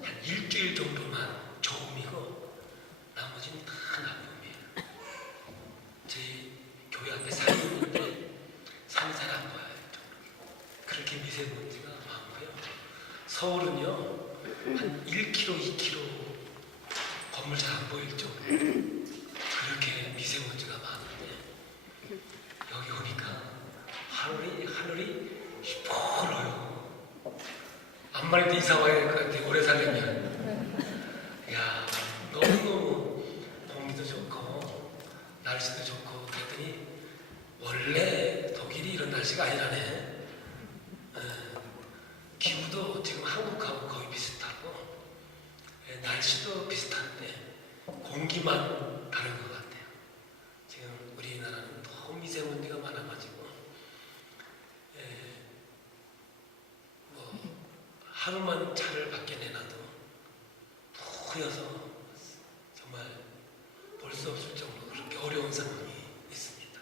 한 일주일 정도만 좋음이고 나머지는 다 나쁨이에요. 저희 교회 앞에 산이 있는데 산이 잘 안 보여요. 그렇게 미세먼지가 많고요. 서울은요 한 1km, 2km 건물 잘 안 보일 정도로 그렇게 미세먼지가 많은데 여기 오니까 하늘이 시퍼러요. 앞머리도 이사 와야 될 것 같아. 오래 살려면. 야, 너무너무 공기도 좋고 날씨도 좋고 그랬더니 원래 독일이 이런 날씨가 아니라네. 기후도 지금 한국하고 거의 비슷하고 날씨도 비슷한데 공기만 다른 것 같아요. 지금 우리나라는 너무 미세먼지가 많아가지고 하루만 차를 밖에 내놔도 뿌여서 정말 볼 수 없을 정도로 그렇게 어려운 상황이 있습니다.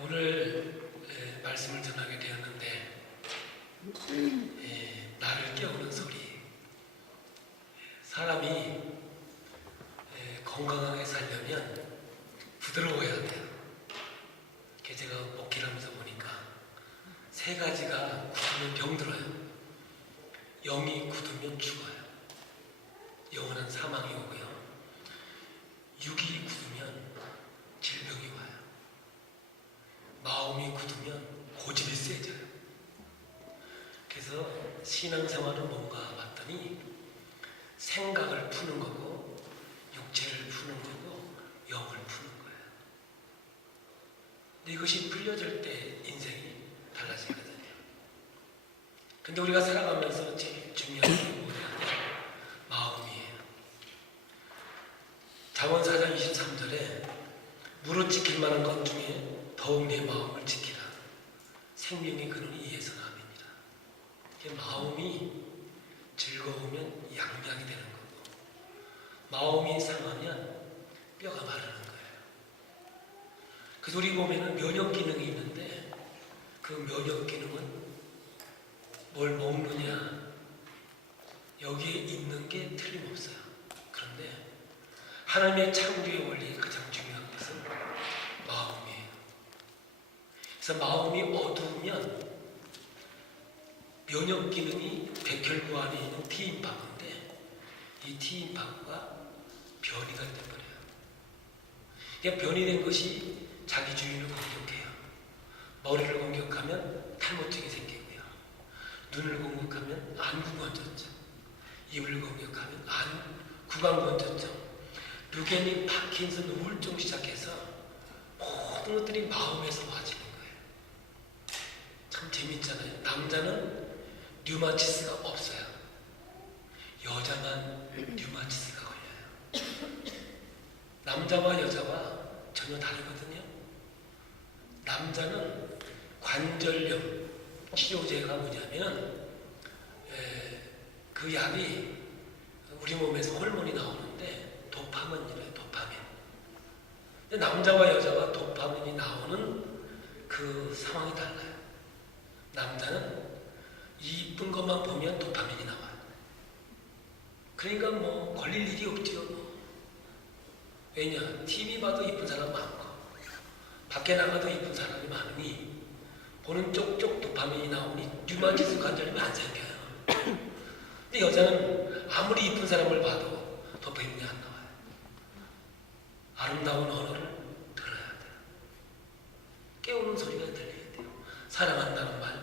오늘 말씀을 전하게 되었는데 나를 깨우는 소리. 사람이 건강하게 살려면 부드러워야 돼요. 제가 목회를 하면서 보니까 세 가지가 굳으면 병들어요. 영이 굳으면 죽어요. 영원한 사망이 오고요. 육이 굳으면 질병이 와요. 마음이 굳으면 고집이 세져요. 그래서 신앙생활은 뭔가 봤더니 생각을 푸는 거고 육체를 푸는 거고 영을 푸는 거예요. 근데 이것이 풀려질 때 인생이 달라지거든요. 근데 우리가 살아가면서 제일 중요한 게 뭐냐면 마음이에요. 잠언 4장 23절에 무릇 지킬 만한 것 중에 더욱 내 마음을 지키라. 생명의 근원이 이에서 남입니다. 마음이 즐거우면 양약이 되는 거고 마음이 상하면 뼈가 마르는 거예요. 그래서 우리 보면은 면역 기능이 있는데 그 면역 기능은 뭘 먹느냐 여기에 있는 게 틀림없어요. 그런데 하나님의 창조의 원리에 가장 중요한 것은 마음이에요. 그래서 마음이 어두우면 면역 기능이 백혈구 안에 있는 T인파구인데 이 T인파구가 변이가 돼버려요. 그러니까 변이 된 것이 자기 주인을 공격해요. 머리를 공격하면 탈모증이 생기고요. 눈을 공격하면 안구건조증, 입을 공격하면 구강건조증, 류게닌, 파킨슨, 우울증 시작해서 모든 것들이 마음에서 와지는 거예요. 참 재밌잖아요. 남자는 류마티스가 없어요. 여자만 류마티스가 걸려요. 남자와 여자와 전혀 다르거든요. 남자는 관절염 치료제가 뭐냐면 그 약이 우리 몸에서 호르몬이 나오는데 도파민이래요. 도파민. 근데 남자와 여자가 도파민이 나오는 그 상황이 달라요. 남자는 이쁜 것만 보면 도파민이 나와요. 그러니까 뭐 걸릴 일이 없지요. 왜냐? TV 봐도 이쁜 사람 많고 밖에 나가도 이쁜 사람이 많으니 보는 쪽쪽 도파민이 나오니 류마티스 관절염이 안 생겨요. 근데 여자는 아무리 이쁜 사람을 봐도 도파민이 안 나와요. 아름다운 언어를 들어야 돼요. 깨우는 소리가 들려야 돼요. 사랑한다는 말,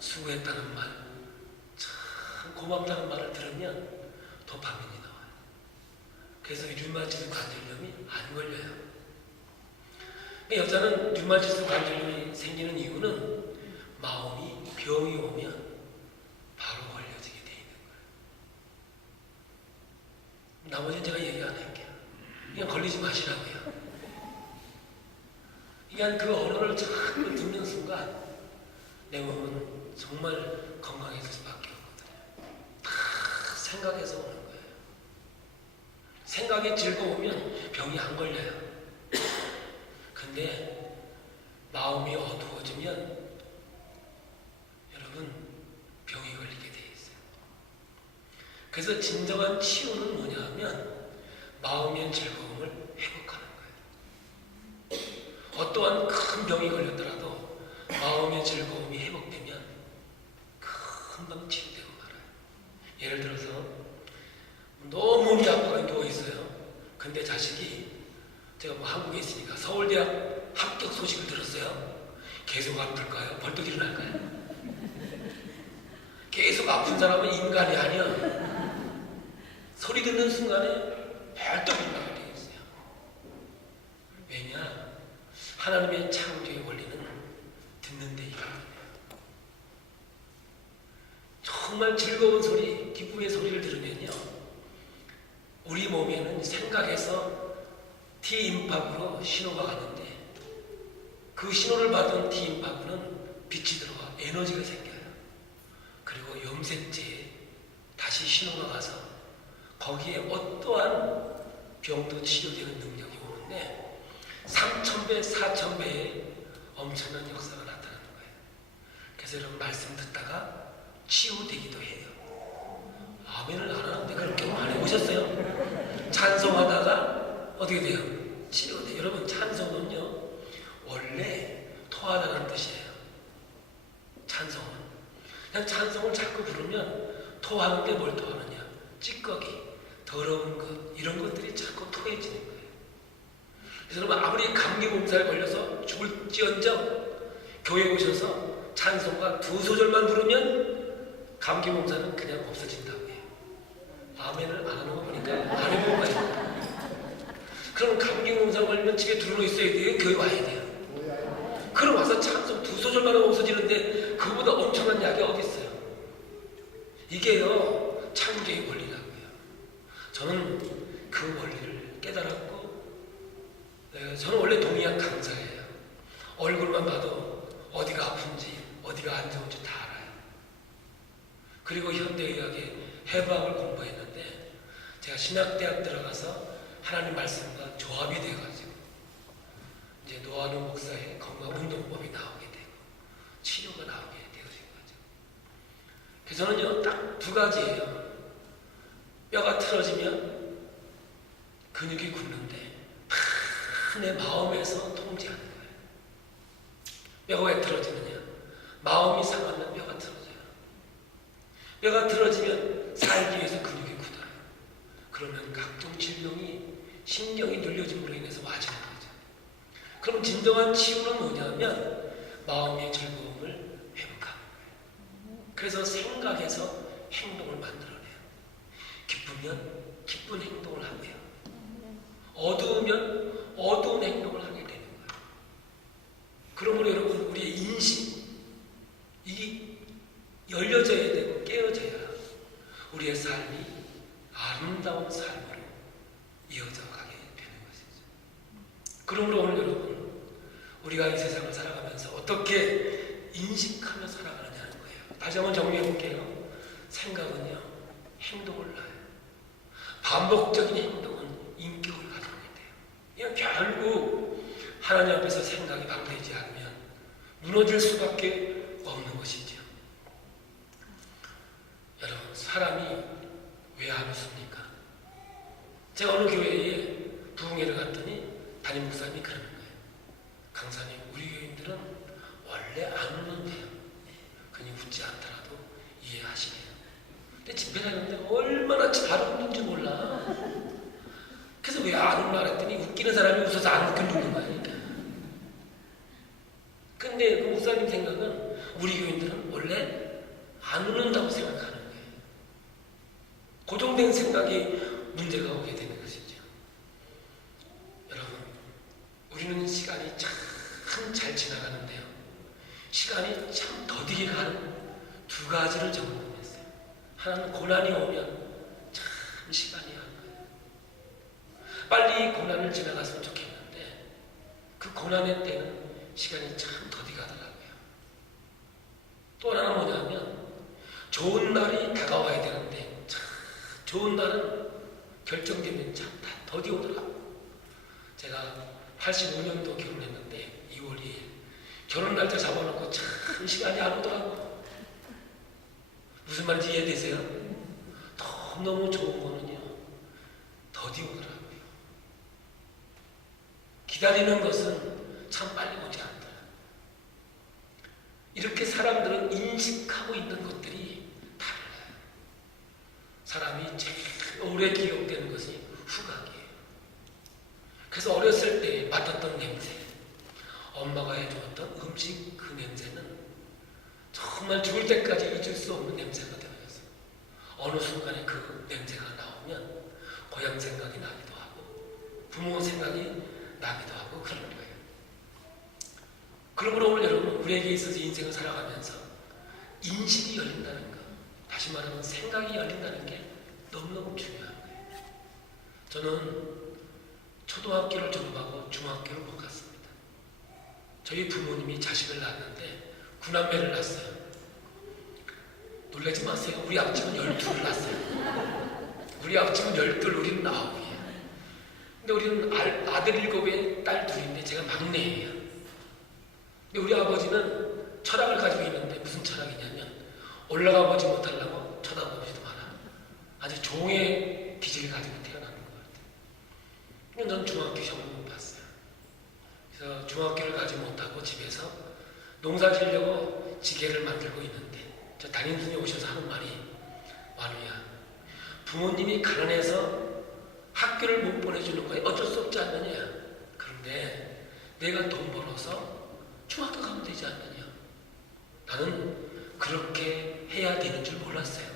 수고했다는 말, 참 고맙다는 말을 들으면 도파민이 나와요. 그래서 류마티스 관절염이 안 걸려요. 여자는 류마티스 관절염이 생기는 이유는 마음이 병이 오면 바로 걸려지게 돼 있는 거예요. 나머지는 제가 얘기 안 할게요. 그냥 걸리지 마시라고요. 그냥 그 언어를 자꾸 듣는 순간 내 몸은 정말 건강해질 수밖에 없거든요. 다 생각에서 오는 거예요. 생각이 즐거우면 병이 안 걸려요. 근데 마음이 어두워지면 여러분 병이 걸리게 돼 있어요. 그래서 진정한 치유는 뭐냐 하면 마음의 즐거움을 회복하는 거예요. 어떠한 큰 병이 걸렸더라도 마음의 즐거움이 회복되면 금방 치유되고 말아요. 예를 들어서 너무 몸이 아파서 누워있어요. 근데 자식이, 제가 뭐 한국에 있으니까 서울대학 합격 소식을 들었어요. 계속 아플까요? 벌떡 일어날까요? 계속 아픈 사람은 인간이 아니야. 소리 듣는 순간에 벌떡 일어나게 되어 있어요. 왜냐? 하나님의 창조의 원리는 듣는 데 있거든요. 정말 즐거운 소리, 기쁨의 소리를 들으면요, 우리 몸에는 생각에서 T임파크로 신호가 가는데, 그 신호를 받은 T임파크는 빛이 들어가 에너지가 생겨요. 그리고 염색제에 다시 신호가 가서 거기에 어떠한 병도 치료되는 능력이 오는데 3000배, 4000배의 엄청난 역사가 나타나는 거예요. 그래서 여러분 말씀 듣다가 치유되기도 해요. 아멘을 안 하는데 그렇게 많이 오셨어요? 찬송하다가 어떻게 돼요? 치료가 돼요. 여러분 찬송은요 원래 토하다는 뜻이에요. 찬송은 그냥 찬송을 자꾸 부르면 토하는데 뭘 토하느냐? 찌꺼기, 더러운 것, 이런 것들이 자꾸 토해지는 거예요. 그래서 여러분 아무리 감기 몸살에 걸려서 죽을지언정 교회에 오셔서 찬송가 2소절만 부르면 감기 몸살은 그냥 없어진다고 해요. 아멘을 안 하는 거 보니까 안 해본 거예요. 그럼 감기 몸살 걸리면 집에 들어놓 있어야 돼요? 교회 와야 돼요? 그럼 와서 찬송 2소절만 하면 없어지는데 그거보다 엄청난 약이 어디 있어요? 이게요 창조의 원리라고요. 저는 그 원리를 깨달았고, 저는 원래 동의학 강사예요. 얼굴만 봐도 어디가 아픈지 어디가 안 좋은지 다 알아요. 그리고 현대의학의 해부학을 공부했는데 제가 신학대학 들어가서 하나님 말씀과 조합이 돼가지고 이제 노한우 목사의 건강운동법이 나오게 되고 치료가 나오게 되어진 거죠. 그래서 저는요 딱 2가지예요. 뼈가 틀어지면 근육이 굳는데 내 마음에서 통제하는 거예요. 뼈가 왜 틀어지느냐? 마음이 상하면 뼈가 틀어져요. 뼈가 틀어지면 살기 위해서 근육이 굳어요. 그러면 각종 질병이 신경이 눌려짐으로 인해서 와지는 거죠. 그럼 진정한 치유는 뭐냐면 마음의 즐거움을 회복하는 거예요. 그래서 생각에서 행동을 만들어내요. 기쁘면 기쁜 행동을 하고요. 어두우면 어두운 행동을 하게 되는 거예요. 그러므로 여러분 우리의 인식 이 열려져야 되고 깨어져야 우리의 삶이 아름다운 삶으로 이어져 가게 되는 것이죠. 그러므로 오늘 여러분 우리가 이 세상을 살아가면서 어떻게 인식하며 살아가느냐는 거예요. 다시 한번 정리해 볼게요. 생각은요 행동을 낳아요. 반복적인 행동은 인격을 가져오게 돼요. 이건 결국 하나님 앞에서 생각이 바뀌지 않으면 무너질 수밖에 없는 것이죠. 여러분 사람이 왜 안 웃습니까? 제가 어느 교회에 부흥회를 갔더니 담임 목사님이 그러는 거예요. 강사님 우리 교인들은 원래 안 웃는데요. 그냥 웃지 않더라도 이해하시네요. 근데 집회 다녔는데 얼마나 잘 웃는지 몰라. 그래서 왜 안 웃나 했더니 웃기는 사람이 웃어서 안 웃기는 거야. 근데 그 목사님 생각은 우리 교인들은 원래 안 웃는다고 생각하는 거예요. 고정된 생각이 문제가 오게 되는 것이죠. 여러분 우리는 시간이 참 잘 지나가는데요. 시간이 참 더디게 가는 2가지를 경험했어요. 하나는 고난이 오면 참 시간이 안 가요. 빨리 고난을 지나갔으면 좋겠는데 그 고난의 때는 시간이 참 더디 가더라고요. 또 하나는 뭐냐면 좋은 날이 다가와야 되는데 참 좋은 날은 결정되면 참 다 더디 오더라고요. 제가 85년도 결혼했는데 2월 2일 결혼 날짜 잡아놓고 참 시간이 안 오더라고요. 무슨 말인지 이해되세요? 너무너무 좋은 거는요, 더디 오더라고요. 기다리는 것은 참 빨리 오지 않더라. 이렇게 사람들은 인식하고 있는 것들이 달라요. 사람이 제일 오래 기억되는 것이 후각이에요. 그래서 어렸을 때 맡았던 냄새, 엄마가 해주었던 음식 그 냄새는 정말 죽을 때까지 잊을 수 없는 냄새가 되어서 어느 순간에 그 냄새가 나오면 고향 생각이 나기도 하고 부모 생각이 나기도 하고 그런 거예요. 그러므로 오늘 여러분, 우리에게 있어서 인생을 살아가면서 인식이 열린다는 것, 다시 말하면 생각이 열린다는 게 너무너무 중요한 거예요. 저는 초등학교를 졸업하고 중학교를 못 갔습니다. 저희 부모님이 자식을 낳았는데 9남매를 낳았어요. 놀라지 마세요. 우리 아버지는 12를 낳았어요. 우리 아버지는 12, 우리는 9이에요. 근데 우리는 아들 7에 딸 2인데 제가 막내예요. 근데 우리 아버지는 철학을 가지고 있는데 무슨 철학이냐면 올라가 보지 못하려고 쳐다보지도 마라. 아주 종의 기질을 가지고 태어나는 것 같아요. 근데 저는 중학교 시험을 못 봤어요. 그래서 중학교를 가지 못하고 집에서 농사 지으려고 지게를 만들고 있는데 저 담임선생님이 오셔서 하는 말이, 완우야, 부모님이 가난해서 학교를 못 보내주는 거에 어쩔 수 없지 않느냐. 그런데 내가 돈 벌어서 중학교 가면 되지 않느냐. 나는 그렇게 해야 되는 줄 몰랐어요.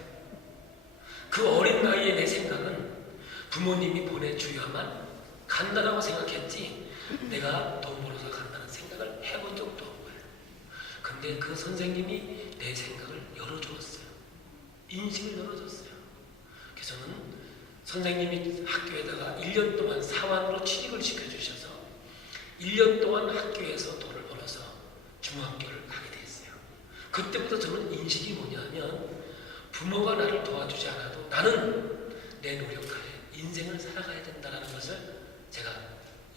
그 어린 나이에 내 생각은 부모님이 보내주야만 간다라고 생각했지 내가 돈 벌어서 간다는 생각을 해본 적도 없고요. 근데 그 선생님이 내 생각을 열어주었어요. 인식을 열어줬어요. 그래서 저는 선생님이 학교에다가 1년 동안 사환으로 취직을 시켜주셔서 1년 동안 학교에서 돈을 벌어서 중학교를 가게 됐어요. 그때부터 저는 인식이 뭐냐면 부모가 나를 도와주지 않아도 나는 내 노력하에 인생을 살아가야 된다는 것을 제가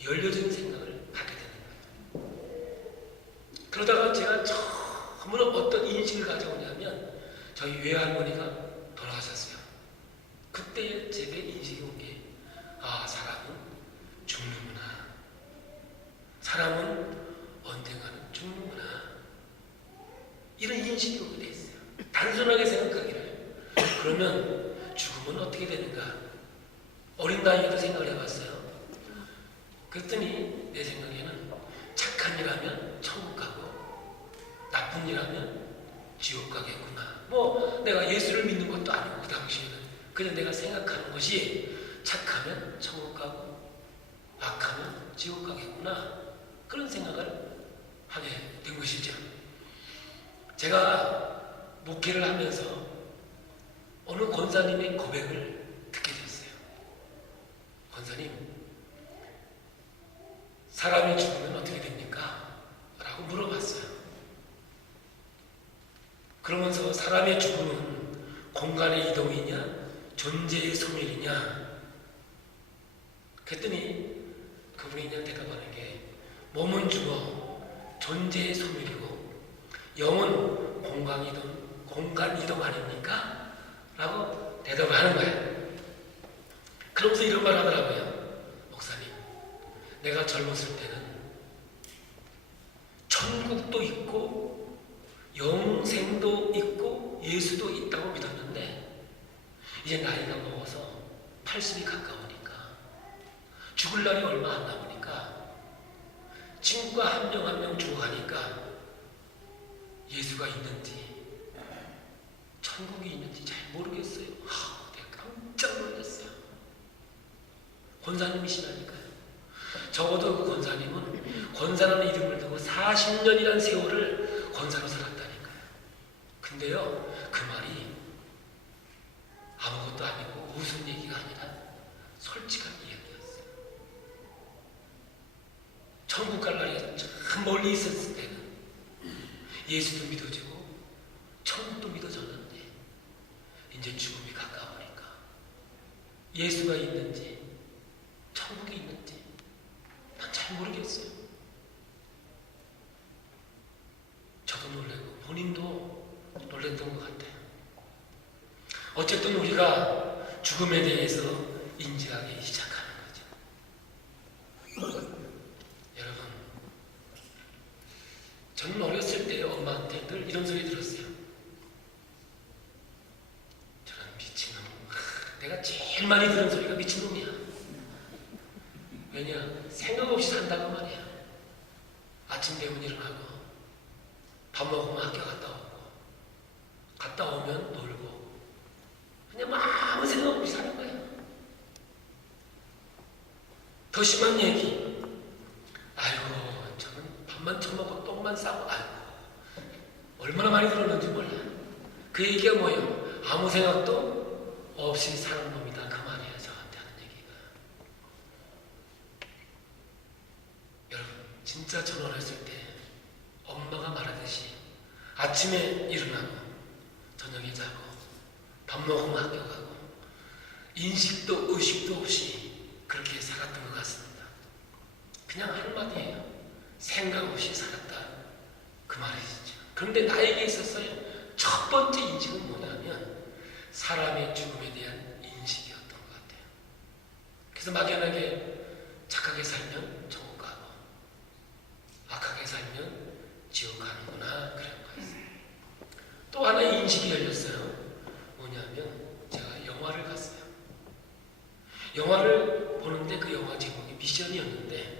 열려진 생각을 갖게 되는 거예요. 그러다가 제가 처음으로 어떤 인식을 가져오냐면 저희 외할머니가 돌아가셨어요. 그때 제게 인식이 온 게, 아, 사람은 죽는구나. 사람은 언젠가는 죽는구나. 이런 인식이 오게 돼 있어요. 단순하게 생각하기를. 그러면 죽으면 어떻게 되는가? 어린 나이에도 생각을 해봤어요. 그랬더니 내 생각에는 착한 일하면 천국 가고 나쁜 일하면 지옥 가겠구나. 뭐 내가 예수를 믿는 것도 아니고 그 당시에는 그냥 내가 생각하는 것이 착하면 천국 가고 악하면 지옥 가겠구나. 그런 생각을 하게 된 것이죠. 제가 목회를 하면서 어느 권사님의 고백을 듣게 됐어요. 권사님, 사람이 죽으면 어떻게 됩니까? 라고 물어봤어요. 그러면서 사람의 죽음은 공간의 이동이냐 존재의 소멸이냐? 그랬더니 그분이 그냥 대답하는 게, 몸은 죽어 존재의 소멸이고 영은 공간 이동 아닙니까? 라고 대답을 하는 거예요. 그러면서 이런 말 하더라고요. 목사님, 내가 젊었을 때는 천국도 있고 영생도 있고 예수도 있다고 믿었는데 이제 나이가 먹어서 80이 가까우니까 죽을 날이 얼마 안 남으니까 친구가 한 명 한 명 죽어가니까 예수가 있는지 천국이 있는지 잘 모르겠어요. 내가 깜짝 놀랐어요. 권사님이시라니까요. 적어도 그 권사님은 권사라는 이름을 두고 40년이라는 세월을 권사로 살았다니까요. 근데요, 그 말이 아무것도 아니고 무슨 얘기가 아니라 솔직한 이야기였어요. 천국 갈 날이 참 멀리 있었을 때는 예수도 믿어지고 천국도 믿어졌는데 이제 죽음이 가까우니까 예수가 있는지 천국이 있는지 난 잘 모르겠어요. 저도 놀라고 본인도 놀랬던 것 같아요. 어쨌든 우리가 죽음에 대해서 인지하기 시작하는 거죠. 여러분, 저는 어렸을 때 엄마한테 늘 이런 소리 들었어요. 저는 미친놈. 내가 제일 많이 들은 소리가 미친놈이야. 왜냐? 생각 없이 산다고 말이야. 아침 되면 일어나고 밥 먹으면 학교 갔다 오면 놀고 그냥 아무 생각 없이 사는 거야. 더 심한 얘기. 아이고, 저는 밥만 처먹고 똥만 싸고, 아이고, 얼마나 많이 들었는지 몰라. 그 얘기가 뭐예요? 아무 생각도 없이 사는 놈이다. 그 말이에요. 저한테 하는 얘기가. 여러분, 진짜 저는 어렸을 때 엄마가 말하듯이 아침에 일어나고 저녁에 자고 밥 먹으면 학교 가고 인식도 의식도 없이 그렇게 살았던 것 같습니다. 그냥 한마디예요. 생각 없이 살았다. 그 말이시죠. 그런데 나에게 있었어요. 첫 번째 인식은 뭐냐면 사람의 죽음에 대한 인식이었던 것 같아요. 그래서 막연하게 착하게 살면 천국 가고 악하게 살면 지옥 가는구나 그런 거였어요. 또 하나 인식이 열렸어요. 뭐냐면 제가 영화를 갔어요. 영화를 보는데 그 영화 제목이 미션이었는데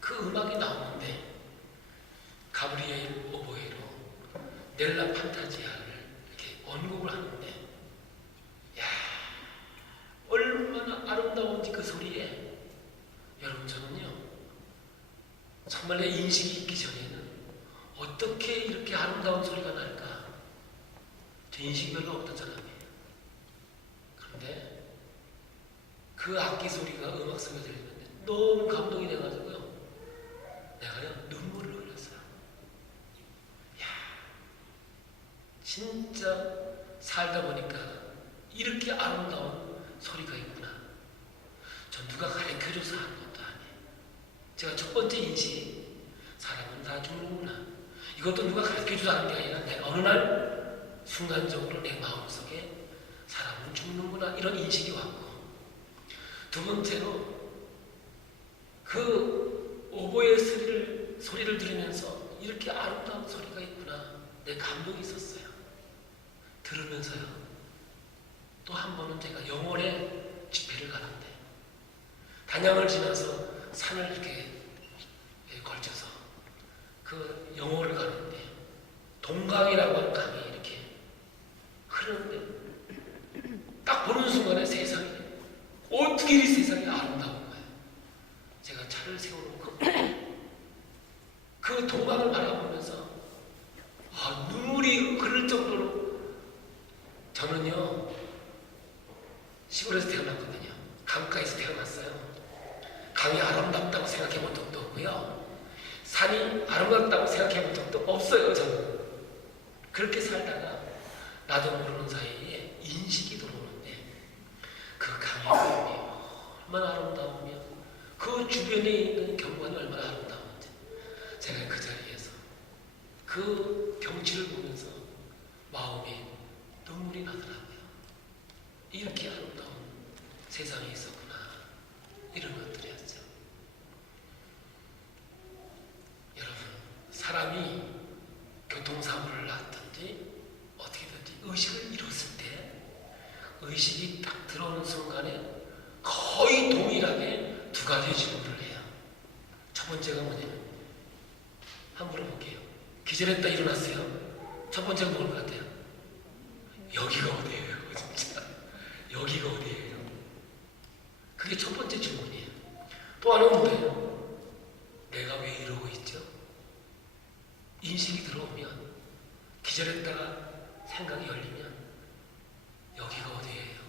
그 음악이 나오는데 가브리엘 오보에로 넬라 판타지아를 이렇게 원곡을 하는데 야, 얼마나 아름다운지 그 소리에. 여러분, 저는요 정말 내 인식이 있기 전에는 어떻게 이렇게 아름다운 소리가 날까? 저 인식이 별로 없던 사람이에요. 그런데 그 악기 소리가 음악 속에 들리는데 너무 감동이 돼가지고요. 내가요 눈물을 흘렸어요. 야, 진짜 살다 보니까 이렇게 아름다운 소리가 있구나. 전 누가 가르쳐줘서 하는 것도 아니에요. 제가 첫 번째 인식, 사람은 다 죽는구나. 이것도 누가 가르쳐줘서 하는 게 아니라 내가 어느 날 순간적으로 내 마음속에 사람은 죽는구나 이런 인식이 왔고, 두 번째로 그 오보의 소리를 들으면서 이렇게 아름다운 소리가 있구나. 내 감동이 있었어요. 들으면서요. 또 한 번은 제가 영월에 집회를 가는데 단양을 지나서 산을 이렇게 걸쳐서 그 영월을 가는데 동강이라고 하는 강이 이렇게 흐르는데 딱 보는 순간에 세상이 어떻게 이 세상이 아름다운 거예요. 제가 차를 세워놓고 그 동강을 바라보면서 눈물이 흐를 정도로, 저는요 시골에서 태어났거든요. 강가에서 태어났어요. 강이 아름답다고 생각해 본 적도 없고요. 산이 아름답다고 생각해 본 적도 없어요. 저는 그렇게 살다가 나도 모르는 사이에 인식이 들어오는데 그 강의 얼마나 아름다우며 그 주변에 있는 경관이 얼마나 아름다운지 제가 그 자리에서 그 경치를 보면서 마음이 눈물이 나더라고요. 이렇게 아름다운 세상이 있었구나, 이런 것들이었죠. 여러분, 사람이 교통사고를 났든지 어떻게든지 의식을 잃었을 때 의식이 딱 들어오는 순간에 거의 동일하게 두 가지 질문을 해요. 첫 번째가 뭐냐면, 한번 물어볼게요. 기절했다 일어났어요. 첫 번째가 뭘 것 같아요? 여기가 어디예요? 진짜 여기가 어디예요? 그게 첫 번째 질문이에요. 또 하나는 뭐예요? 내가 왜 이러고 있죠? 인식이 들어오면, 기절했다가 생각이 열리면 여기가 어디예요?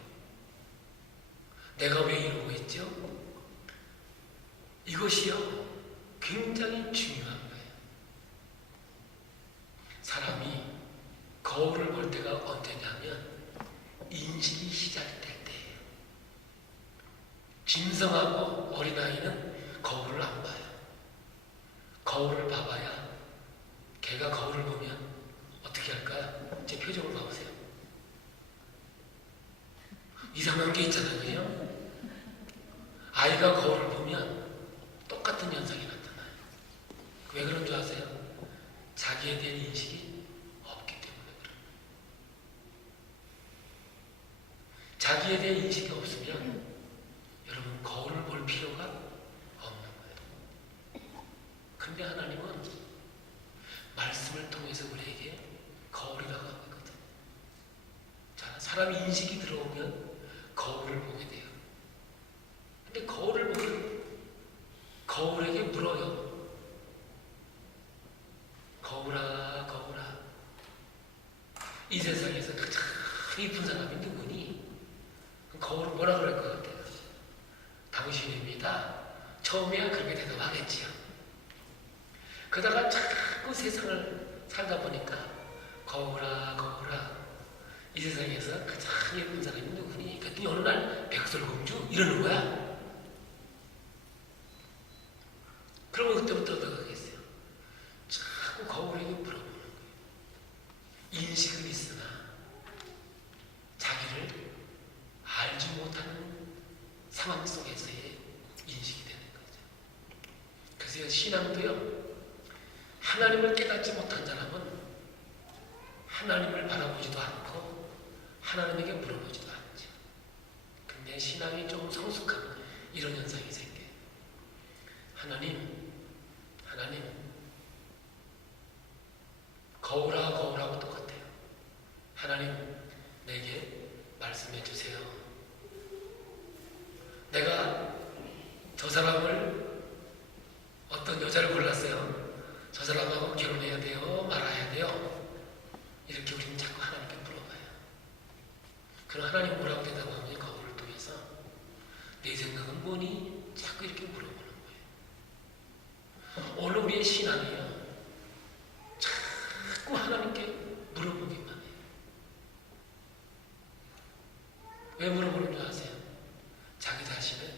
내가 왜 이러고 있죠? 이것이요 굉장히 중요한 거예요. 사람이 거울을 볼 때가 언제냐면 인식이 시작될 때예요. 짐승하고 어린아이는 거울을 안 봐요. 거울을 봐봐야, 걔가 거울을 보면 어떻게 할까요? 제 표정을 봐보세요. 이상한 게 있잖아요. 그죠? 아이가 거울을 보면 똑같은 현상이 나타나요. 왜 그런 줄 아세요? 자기에 대한 인식이 없기 때문에 그래요. 자기에 대한 인식이 없으면 여러분 거울을 볼 필요가 없는 거예요. 근데 하나님은 말씀을 통해서 우리에게 거울이라고 하거든요. 자, 사람이 인식이 들어오면 거울을 보게 돼요. 근데 거울을 보면 거울에게 물어요. 거울아, 거울아. 이 세상에서 가장 이쁜 사람이 누구니? 거울은 뭐라 그럴 것 같아요? 당신입니다. 처음에야 그렇게 대답하겠지요. 그러다가 자꾸 세상을 살다 보니까 거울아, 거울아. 이 세상에서 가장 예쁜 사람이 누구니? 그랬더니 어느 날 백설공주 이러는 거야. 그러면 그때부터 어떻게 하겠어요? 자꾸 거울에게 물어보는 거예요. 인식은 있으나 자기를 알지 못하는 상황 속에서의 인식이 되는 거죠. 그래서 신앙도요, 하나님을 깨닫지 못한 사람은 하나님을 바라보지도 않고 하나님에게 물어보지도 않죠. 근데 신앙이 좀 성숙하면 이런 현상이 생겨요. 하나님, 거울아, 거울하고 똑같아요. 하나님, 내게 말씀해 주세요. 내가 저 사람을, 어떤 여자를 골랐어요. 저 사람하고 결혼해야 돼요? 말아야 돼요? 이렇게 우리는 자꾸 하나님께 물어봐요. 그럼 하나님 뭐라고 대답하면 거울을 통해서 내 생각은 뭐니? 자꾸 이렇게 물어보는 거예요. 오늘 우리의 신앙이요, 자꾸 하나님께 물어보기만 해요. 왜 물어보는 줄 아세요? 자기 자신을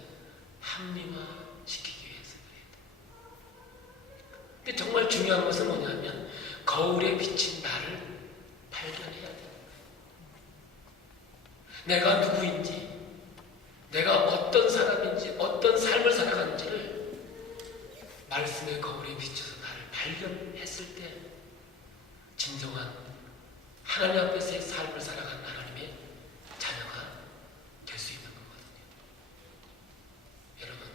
합리화시키기 위해서 그래요. 근데 정말 중요한 것은 뭐냐면 거울에 비친 나를 발견해야 돼요. 내가 누구인지, 내가 어떤 사람인지, 어떤 삶을 살아가는지를 말씀의 거울에 비춰서 나를 발견했을 때 진정한 하나님 앞에서의 삶을 살아가는 하나님의 자녀가 될 수 있는 거거든요. 여러분,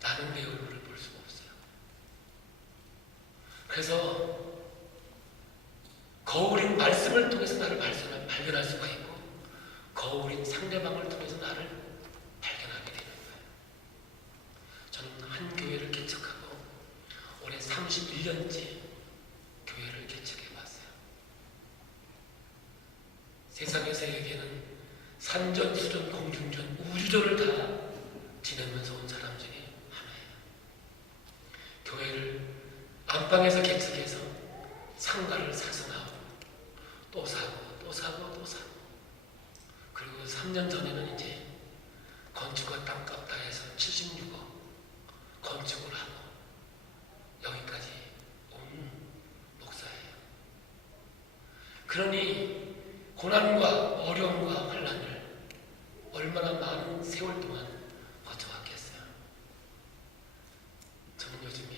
나는 내 얼굴을 볼 수가 없어요. 그래서 거울인 말씀을 통해서 나를 발견할 수가 있고, 거울인 상대방을 통해서 나를 발견하게 되는 거예요. 저는 한 교회를 개척하고 올해 31년째 교회를 개척해 봤어요. 세상에서에게는 산전수전, 공중전, 우주전을 다 지내면서 온 사람 중에 하나예요. 교회를 안방에서 개척해서 상가를 사서 나오고 또 사고 또 사고 또 사고, 그리고 3년 전에는 이제 건축과 땅값 다 해서 76억 건축을 하고 여기까지 온 목사예요. 그러니 고난과 어려움과 환난을 얼마나 많은 세월 동안 거쳐왔겠어요. 저는 요즘에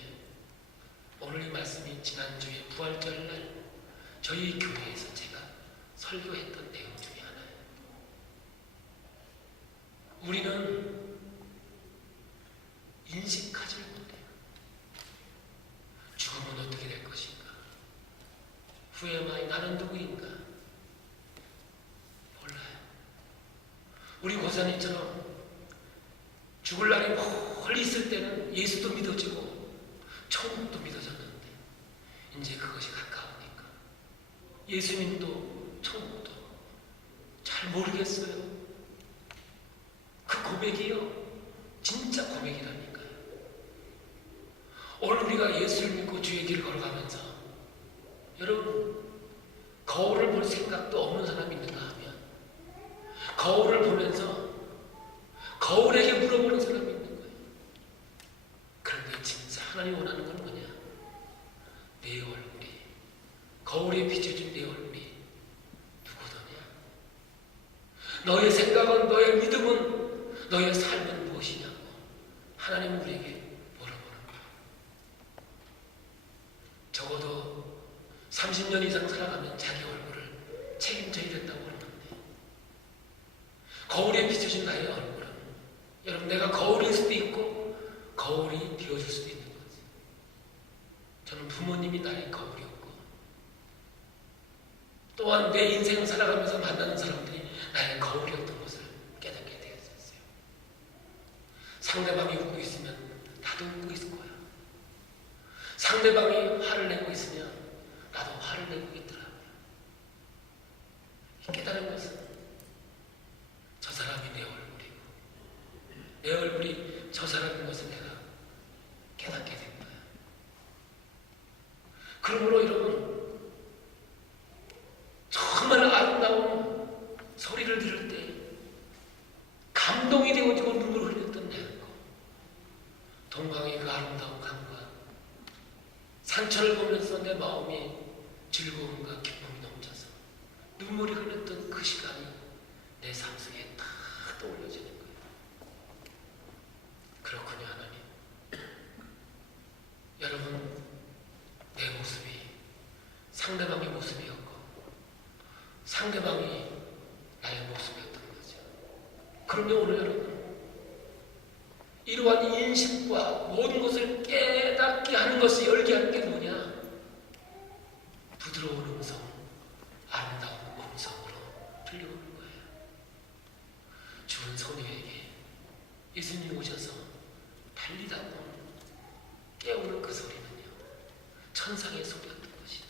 오늘 이 말씀이 지난주에 부활절날 저희 교회에서 제가 설교했던 내용 중에 하나예요. 우리는 인식하지 못해요. 죽으면 어떻게 될 것인가? 후회마이 나는 누구인가? 몰라요. 우리 고사님처럼 죽을 날이 멀리 있을 때는 예수도 믿어지고 천국도 믿어졌는데 이제 그것이 가까우니까 예수님도 천국도 잘 모르겠어요. 그 고백이요, 진짜 고백이라니까요. 오늘 우리가 예수를 믿고 주의 길을 걸어가면서 여러분, 거울을 볼 생각도 없는 사람이 있는가 하면 거울을 보면서 거울에게 물어보는 사람이 있는 거예요. 그런데 진짜 하나님 원하는 건 뭐냐? 내 얼굴이, 거울에 비춰진 내 얼굴이 누구더냐? 너의 생각은, 너의 믿음은, 너의 삶은 무엇이냐고 하나님은 우리에게 물어보는 거야. 적어도 30년 이상 살아가면 자기 얼굴을 책임져야 된다고 그러는데, 거울에 비춰진 나의 얼굴은, 여러분, 내가 거울일 수도 있고 거울이 되어줄 수도 있는 거지. 저는 부모님이 나의 거울이었고, 또한 내 인생을 살아가면서 만나는 사람들이 나의 거울이었던 것을 깨닫게 되었어요. 상대방이 웃고 있으면 나도 웃고 있을 거야. 상대방이 화를 내고 있으면 나도 화를 내고 있더라고요. 깨달은 것은 저 사람이 내 얼굴이고 내 얼굴이 저 사람인 것을 내가 깨닫게 된 거야. 그러므로 여러분, 정말 아름다운 소리를 들을 때 감동이 되어지고 눈물을 흘렸던 내가, 동방의 그 아름다운 강과 산천을 보면서 내 마음이 즐거움과 기쁨이 넘쳐서 눈물이 흘렸던 그 시간이 내 삶 속에 딱 떠올려지는 거예요. 그렇군요, 하나님. 여러분, 내 모습이 상대방의 모습이었고 상대방이 나의 모습이었던 거죠. 그러면 오늘 여러분, 이러한 인식과 모든 것을 깨닫게 하는 것이 열게 하는 게 뭐냐? 부드러운 음성, 아름다운 음성으로 들려오는 거예요. 죽은 소녀에게 예수님이 오셔서 달리다 깨우는 그 소리는요, 천상의 소리였던 것이죠.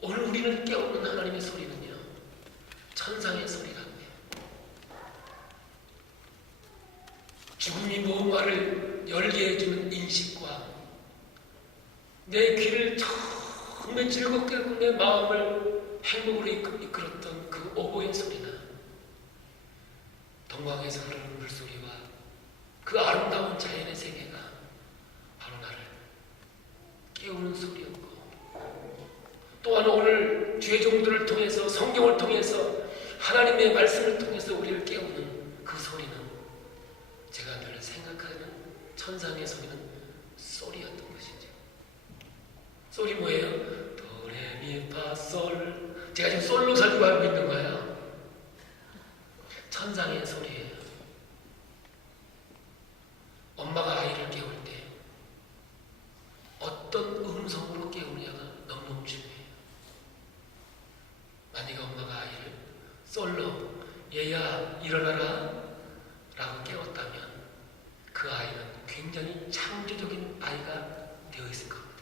오늘 우리를 깨우는 하나님의 소리는요, 천상의 소리라고 해요. 죽음이 무언가를 열게 해주는 인식과 내 귀를 정말 즐겁게 하고 내 마음을 행복으로 이끌었던 그 오보의 소리나 동방에서 흐르는 물소리와 그 아름다운 자연의 세계가 바로 나를 깨우는 소리였고, 또한 오늘 주의 종들을 통해서, 성경을 통해서, 하나님의 말씀을 통해서 우리를 깨우는 그 소리는 제가 늘 생각하는 천상의 소리는 소리였던 것이죠. 소리 뭐예요? 도레미파솔. 제가 지금 솔로 설교 하고 있는 거예요. 천상의 소리예요. 엄마가 아이를 깨울 때 어떤 음성으로 깨우느냐가 너무너무 중요해요. 만약에 엄마가 아이를 솔로, 얘야 일어나라 라고 깨웠다면 그 아이는 굉장히 창조적인 아이가 되어 있을 겁니다.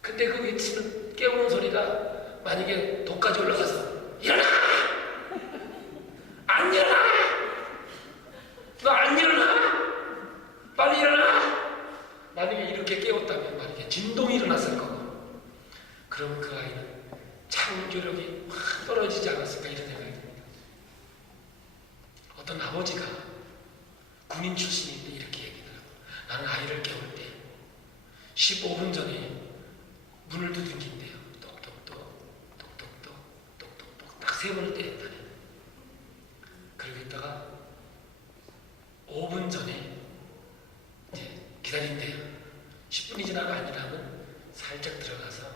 근데 그 외치는 깨우는 소리가 만약에 독까지 올라가서 일어나! 안 일어나! 너 안 일어나! 빨리 일어나! 만약에 이렇게 깨웠다면 만약에 진동이 일어났을 거고, 그럼 그 아이는 창조력이 확 떨어지지 않았을까 이런 생각이 듭니다. 어떤 아버지가 군인 출신인데 이렇게 얘기하더라고요. 나는 아이를 깨울 때 15분 전에 문을 두들긴대요. 똑똑똑, 똑똑똑, 똑똑똑 딱 3번을 때렸다네. 그러고 있다가 5분 전에 이제 기다린대요. 10분이 지나가 아니라면 살짝 들어가서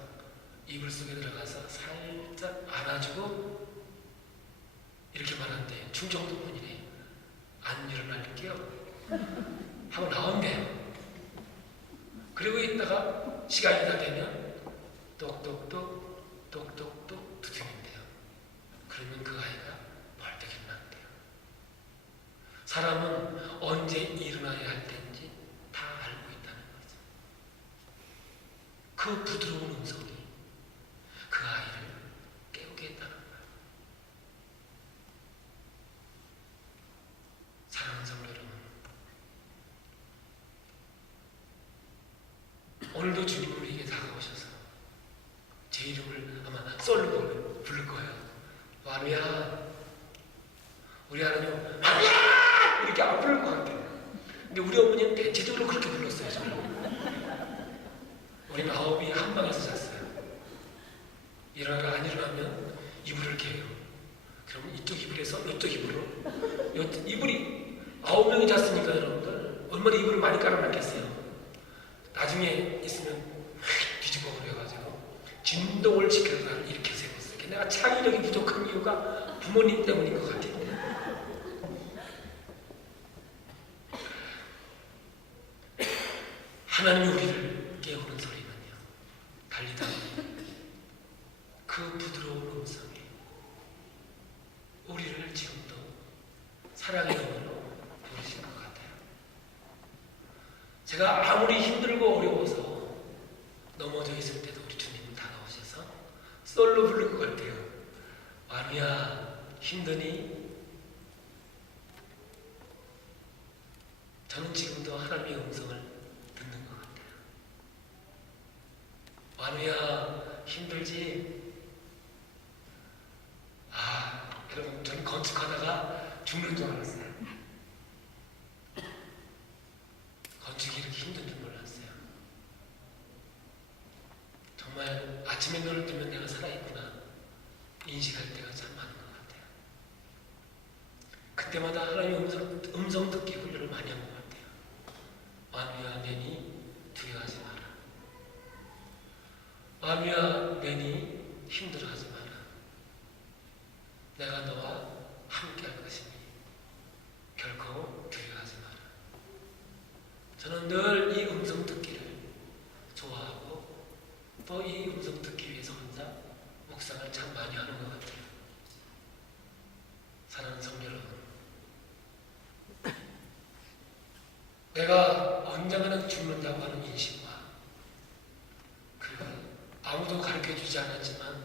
이불 속에 들어가서 살짝 안아주고 이렇게 말한대요. 충청도분이래요. 안 일어날게요 하고 나온대요. 그리고 있다가 시간이 다 되면 똑똑똑 똑똑똑 두드린대요. 그러면 그 아이가 벌떡 일어난대요. 사람은 언제 일어나야 할 때인지 다 알고 있다는 거죠. 그 부드러운 음성이 그 아이를 깨우게 했다는 거예요. 사랑하는 성도 여러분, 오늘도 주님은 우리에게 다가오셔서 제 이름을 아마 솔로 부를 거예요. 마루야, 우리 하나님 마루야 이렇게 안 부를 것 같아요. 근데 우리 어머니는 대체적으로 그렇게 불렀어요. 저를. 우리 아홉이 한 방에서 잤어요. 일어나라 안 일어나면 이불을 개요. 그러면 이쪽 이불에서 이쪽 이불로 이불이 9명이 잤으니까 여러분들 얼마나 이불을 많이 깔아놨겠어요. 나중에 있으면 뒤집어 버려가지고 진동을 지켜서 나를 이렇게 세웠어요. 내가 창의력이 부족한 이유가 부모님 때문인 것 같아요. 하나님이 우리를 깨우는 소리는요, 달리다 그 부드러운 음성이 우리를 지금도 사랑의 이름으로 부르신 것 같아요. 제가 아무리 힘들고 어려워서 넘어져 있을 때도 우리 주님은 다가오셔서 솔로 부를 것 같아요. 마루야, 힘드니? 저는 지금도 하나님의 음성을 듣는 것 같아요. 마루야, 힘들지? 여러분, 저는 건축하다가 죽는 줄 알았어요. 건축이 이렇게 힘든 줄 몰랐어요. 정말 아침에 눈을 뜨면 내가 살아있구나 인식할 때가 참 많은 것 같아요. 그때마다 하나님의 음성 듣기 훈련을 많이 한 것 같아요. 마누야 내니 두려워하지 마라. 마누야 내니 힘들어하지 마라. 내가 너와 함께 할 것이니 결코 두려워하지 마라. 저는 늘 이 음성 듣기를 좋아하고 또 이 음성 듣기 위해서 혼자 묵상을 참 많이 하는 것 같아요. 사랑하는 성도 여러분, 내가 언젠가는 죽는다고 하는 인식과 아무도 가르쳐주지 않았지만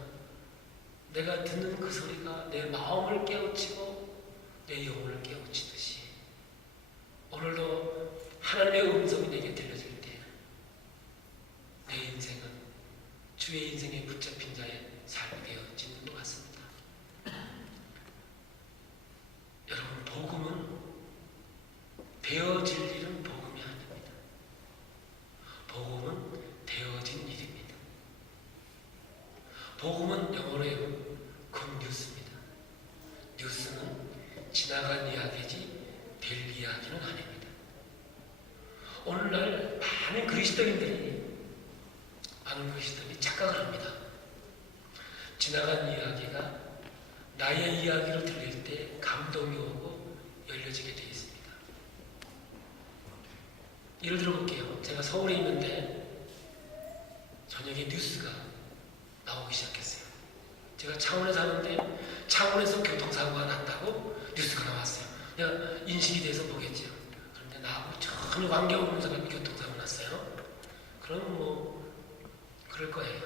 내가 듣는 그 소리가 내 마음을 깨우치고 내 영혼을 깨우치듯이 오늘도 하나님의 음성이 내게 들려질 때 내 인생은 주의 인생에 붙잡힌 자의 삶이 되어지는 것 같습니다. 여러분, 복음은 되어질 일은 복음이 아닙니다. 복음은 되어진 일입니다. 복음은 영어로요, 굿뉴스입니다. 뉴스는 지나간 이야기지 될 이야기는 아닙니다. 오늘날 많은 그리스도인들이 착각을 합니다. 지나간 이야기가 나의 이야기로 들릴 때 감동이 오고 열려지게 되어 있습니다. 예를 들어 볼게요. 제가 서울에 있는데 저녁에 뉴스가 나오기 시작했어요. 제가 창원에 사는데 창원에서 교통사고가 났다고 뉴스가 나왔어요. 내가 인식이 돼서 보겠죠. 그런데 나하고 전혀 관계없는 사람이 교통사고 났어요. 그럼 뭐 그럴 거예요.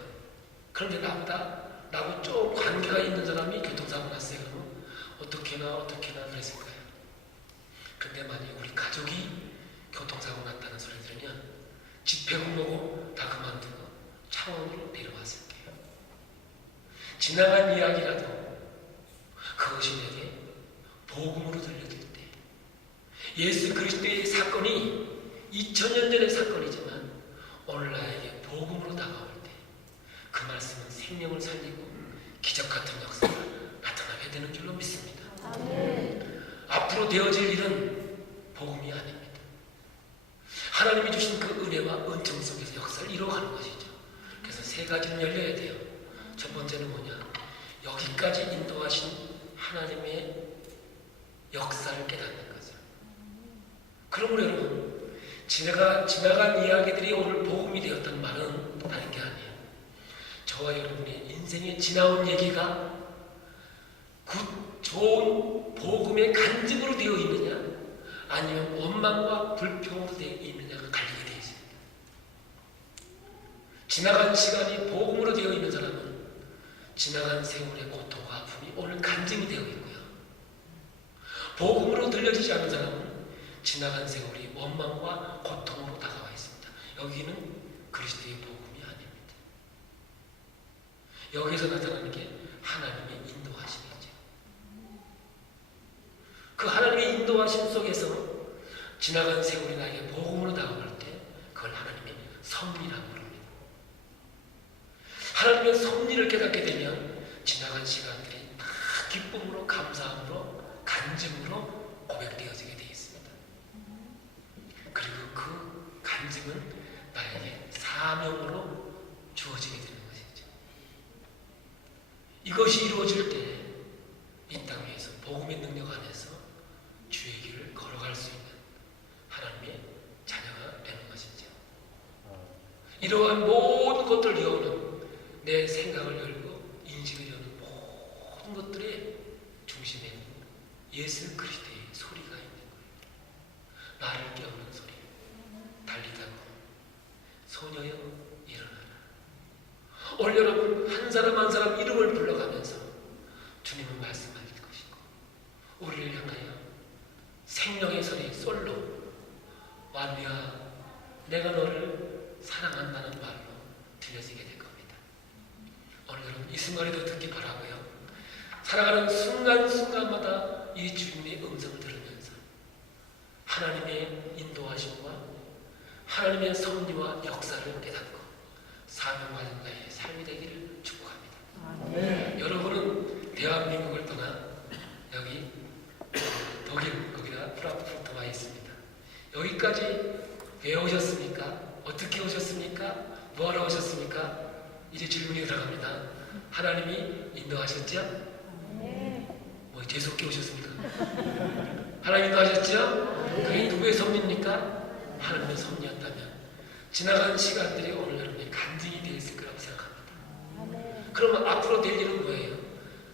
그런데 나하고 좀 관계가 있는 사람이 교통사고 났어요. 그러면 어떻게나 그랬을 거예요. 근데 만약에 우리 가족이 교통사고 났다는 소리 들으면 집회공로고 다 그만두고 창원으로 내려왔을 거예요. 지나간 이야기라도 그것이 내게 복음으로 들려질 때, 예수 그리스도의 사건이 2000년 전의 사건이지만 오늘 나에게 복음으로 다가올 때 그 말씀은 생명을 살리고 기적 같은 역사가 나타나게 되는 줄로 믿습니다. 앞으로 되어질 일은 복음이 아닙니다. 하나님이 주신 그 은혜와 은총 속에서 역사를 이루어가는 것이죠. 그래서 세 가지는 열려야 돼요. 첫 번째는 뭐냐? 여기까지 인도하신 하나님의 역사를 깨닫는 거죠. 그러므로 여러분, 지나간 이야기들이 오늘 복음이 되었다는 말은 다른 게 아니에요. 저와 여러분의 인생에 지나온 얘기가 좋은 복음의 간증으로 되어 있느냐, 아니면 원망과 불평으로 되어 있느냐가 갈리게 되어 있습니다. 지나간 시간이 복음으로 되어 있는 사람은 지나간 세월의 고통과 아픔이 오늘 간증이 되어 있고요. 복음으로 들려지지 않은 사람은 지나간 세월이 원망과 고통으로 다가와 있습니다. 여기는 그리스도의 복음이 아닙니다. 여기서 나타나는 게 하나님의 인도하심이죠. 그 하나님의 인도하심 속에서 지나간 세월이 나에게 복음으로 다가올 때 그걸 하나님의 섭리라고 부릅니다. 하나님의 섭리를 깨닫게 되면 지나간 시간들이 다 기쁨으로, 감사함으로, 간증으로 고백되어지게 되어 있습니다. 그리고 그 간증은 나에게 사명으로 주어지게 되는 것이죠. 이것이 이루어질 때 이 땅 위에서 복음의 능력 안에서 주의 길을 걸어갈 수 있는 하나님의 자녀가 되는 것이죠. 이러한 모든 것들을 여는 내 생각을 열고 인식을 여는 모든 것들의 중심에는 예수 그리스도의 소리가 있는 거예요. 나를 깨우는 소리. 달리다고 소녀여 일어나라. 오늘 여러분 한 사람 한 사람 이름을 불러가면서 주님은 말씀하실 것이고 우리를 향하여 생명의 소리 솔로 완미야 내가 너를 사랑한다는 말로 들려지게 될 겁니다. 오늘 여러분 이 순간에도 듣기 바라고요. 살아가는 순간순간마다 이 주님의 음성을 들으면서 하나님의 인도하심과 하나님의 섭리와 역사를 깨닫고 사명받은 자의 삶이 되기를 축복합니다. 네. 여러분은 대한민국을 떠나 여기 독일 거기다 프랑크푸르트 와 있습니다. 여기까지 왜 오셨습니까? 어떻게 오셨습니까? 뭐하러 오셨습니까? 이제 질문이 들어갑니다. 하나님이 인도하셨죠? 뭐 재수없게 오셨습니까? 하나님 인도하셨죠? 그게 누구의 섭리입니까? 하나님의 섭리였다면 지나간 시간들이 오늘 여러분의 간증이 되어 있을 거라고 생각합니다. 그러면 앞으로 될 일은 뭐예요?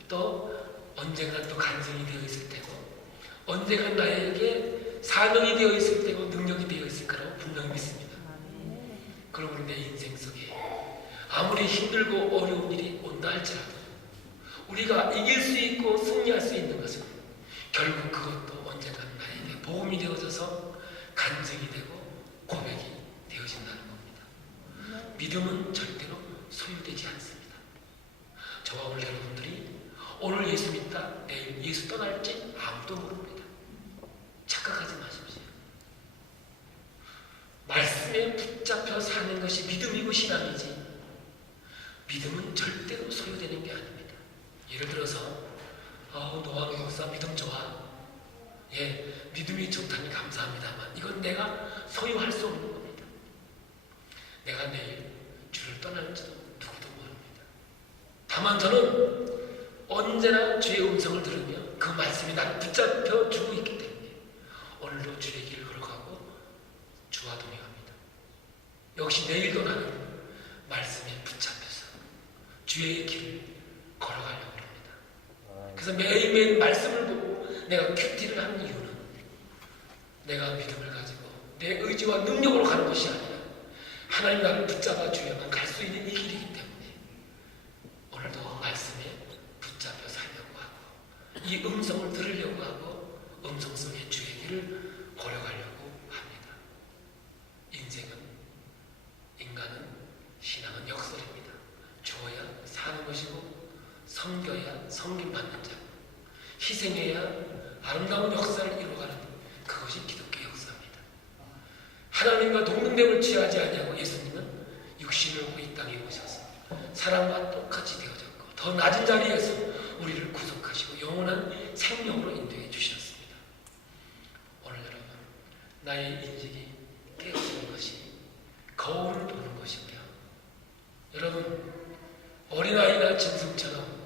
또 언젠가 또 간증이 되어 있을 테고 언젠가 나에게 사명이 되어 있을 때고 능력이 되어 있을 거라고 분명히 믿습니다. 그러므로 내 인생 속에 아무리 힘들고 어려운 일이 온다 할지라도 우리가 이길 수 있고 승리할 수 있는 것은 결국 그것도 언젠가 나에게 복음이 되어져서 간증이 되고 고백이 되어진다는 겁니다. 믿음은 절대로 소유되지 않습니다. 저와 오늘 여러분들이 오늘 예수 믿다 내일 예수 떠날지 아무도 모릅니다. 착각하지 마십시오. 말씀에 붙잡혀 사는 것이 믿음이고 신앙이지 믿음은 절대로 소유되는 게 아닙니다. 예를 들어서 노아노 목사 믿음 좋아. 예, 믿음이 좋다니 감사합니다만 이건 내가 소유할 수 없는 겁니다. 내가 내일 주를 떠날지도 누구도 모릅니다. 다만 저는 언제나 주의 음성을 들으며 그 말씀이 나를 붙잡혀 주고 있기 때문에 오늘도 주의 길을 걸어가고 주와 동행합니다. 역시 내일도 나는 말씀에 붙잡혀서 주의 길을 걸어가려고 합니다. 그래서 매일매일 말씀을 보고 내가 큐티를 하는 이유는 내가 믿음을 가지고 내 의지와 능력으로 가는 것이 아니라 하나님 나를 붙잡아 주야만 갈 수 있는 이 길이기 때문에 오늘도 말씀에 붙잡혀 살려고 하고 이 음성을 들으려고 하고 음성 속에 주의 길을 걸어가려고 합니다. 인생은 인간은 신앙은 역설입니다. 주어야 사는 것이고 섬겨야 섬김받는 자 희생해야 아름다운 역사를 이루어가는 그것이 기독교 역사입니다. 하나님과 동등됨을 취하지 아니하고 예수님은 육신을 입고 이 땅에 오셔서 사람과 똑같이 되어졌고 더 낮은 자리에서 우리를 구속하시고 영원한 생명으로 인도해 주셨습니다. 오늘 여러분 나의 인식이 깨어지는 것이 거울을 보는 것이고요. 여러분 어린아이나 짐승처럼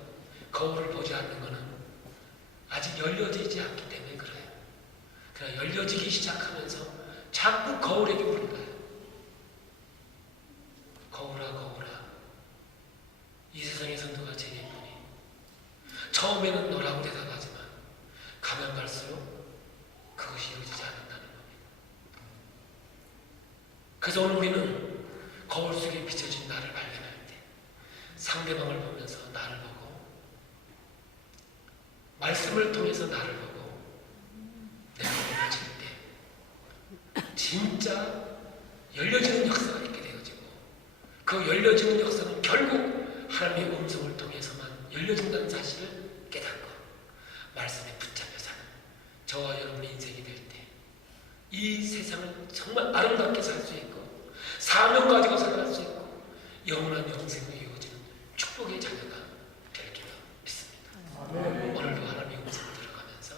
거울을 보지 않는 것은 아직 열려지지 않기 때문에 그래요. 그러나 열려지기 시작하면서 자꾸 거울에게 물어봐요. 거울아 거울아 이 세상에서 누가 제일 예쁘니? 처음에는 너라고 대답하지만 가면 갈수록 그것이 이루어지지 않는다는 겁니다. 그래서 오늘 우리는 거울 속에 비춰진 나를 발견할 때 상대방을 보면서 나를 보고 말씀을 통해서 나를 보고 내가 열려질 때 진짜 열려지는 역사가 있게 되어지고 그 열려지는 역사는 결국 하나님의 음성을 통해서만 열려진다는 사실을 깨닫고 말씀에 붙잡혀 사는 저와 여러분의 인생이 될 때 이 세상을 정말 아름답게 살 수 있고 사명 가지고 살아갈 수 있고 영원한 영생을 이루어지는 축복의 자녀가 될 줄 믿습니다. 오늘도 하나님의 음성을 들어가면서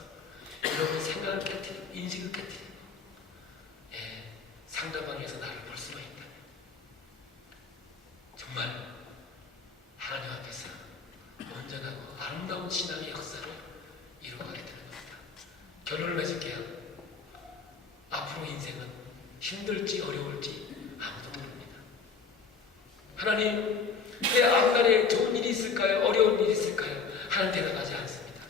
여러분 생각을 깨뜨리고 인식을 깨뜨리고 상대방에서 나를 볼 수가 있다. 정말 하나님 앞에서 온전하고 아름다운 신앙의 역사를 이루어가야 되는 겁니다. 결론을 맺을게요. 앞으로 인생은 힘들지 어려울지 아무도 모릅니다. 하나님, 내 앞날에 좋은 일이 있을까요? 어려운 일이 있을까요? 하나님 대답하지 않습니다.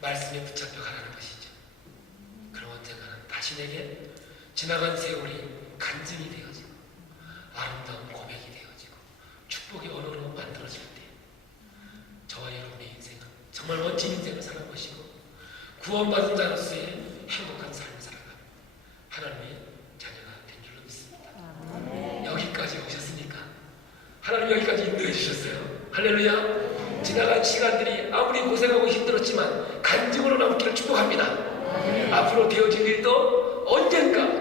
말씀에 붙잡혀 가라는 것이죠. 그럼 언젠가는 다시 내게 지나간 세월이 간증이 되어지고 아름다운 고백이 되어지고 축복의 언어로 만들어질 때 저와 여러분의 인생은 정말 멋진 인생을 살아온 것이고 구원받은 자로서의 행복한 삶을 살아가는 하나님의 자녀가 된 줄로 믿습니다. 여기까지 오셨으니까 하나님 여기까지 인도해 주셨어요. 할렐루야. 지나간 시간들이 아무리 고생하고 힘들었지만 간증으로 남기를 축복합니다. 앞으로 되어질 일도 언젠가